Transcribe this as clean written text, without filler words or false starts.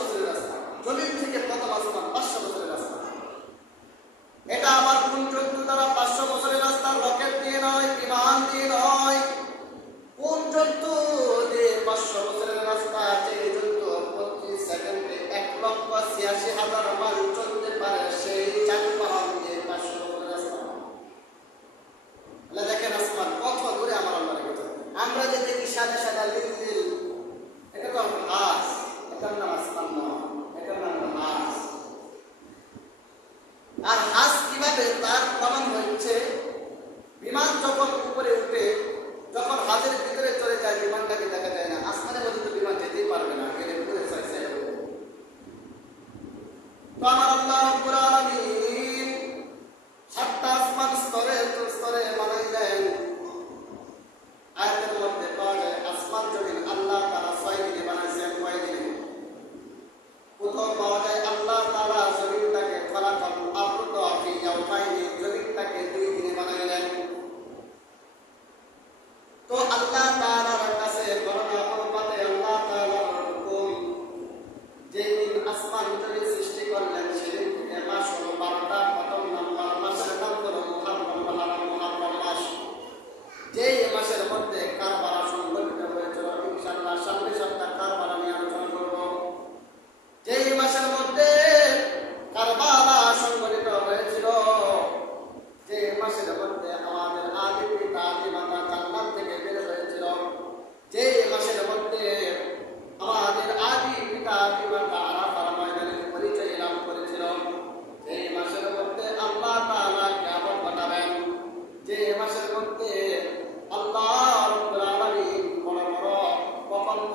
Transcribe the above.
বছরের রাস্তা, জমিন থেকে প্রথম আসমান 500 বছরের রাস্তা। এটা আবার কোন যন্ত্র দ্বারা 500 বছরের রাস্তা? রকেট দিয়ে নয়, বিমান দিয়ে নয়। কোন যন্ত্র দিয়ে 500 বছরের রাস্তা? যে যন্ত্র 25 সেকেন্ডে 1,86,000 মাইল চলতে পারে, সেই যানবাহন দিয়ে 500 বছরের রাস্তা। দেখেন আসমান কত দূরে আমার আল্লাহ রেখেছে। আমরা যে দেখি সাদা সাদা নীল নীল, এটা তো ঘাস, এটার নাম আসমান নয়, এটার নাম ঘাস। আর হাঁস কিভাবে? তার প্রমাণ হচ্ছে বিমান যখন উপরে উঠে, যখন হাতের ভিতরে চলে যায়, বিমানটাকে দেখা যায় না। আসমানের মধ্যে তো বিমান যেতেই পারবে না, গেলে উপরে চাইছে। তো আমার আল্লাহ রাব্বুল আলামিন 7টা আসমান স্তরে স্তরে বানাইলেন। আয়াতের মধ্যে পাওয়া যায় আসমান জমিন আল্লাহ তাআলা 6 দিনে বানাইছেন। 6 দিনে। কোথাও পাওয়া যায় আল্লাহ তাআলা জমিনটাকে খলাকাল আরদ ফি ইয়াওমাইনি, জমিনটাকে 2 দিনে বানাইলেন। তো আল্লাহ তাআলার কাছে বর্ণনা অনুপাতে আল্লাহ তাআলার হুকুম, যেদিন আসমান জমিন সৃষ্টি করলেন সেদিন থেকে মাস হলো 12টা। প্রথম নাম্বার মাসের নাম হলো মুহররম মাস। যেই মাসের মধ্যে কারবালা সংঘটিত হয়েছিল, ইনশাআল্লাহ সামনে সপ্তাহ কারবালা নিয়ে আলোচনা করব। যেই মাসের মধ্যে কারবালা সংঘটিত হয়েছিল, যে মাসের মধ্যে আমাদের আদি পিতা আদি মাতা জান্নাত থেকে বের হয়েছিল, যে মাসের মধ্যে আমাদের আদি পিতা আদি মাতা আরাফার ময়দানে পরিচয় লাভ করেছিল, যে মাসের মধ্যে আল্লাহ তাআলা কিয়ামত ঘটাবেন, যে মাসের মধ্যে আল্লাহ রাব্বুল আলামিন বড় বড় প্রকল্প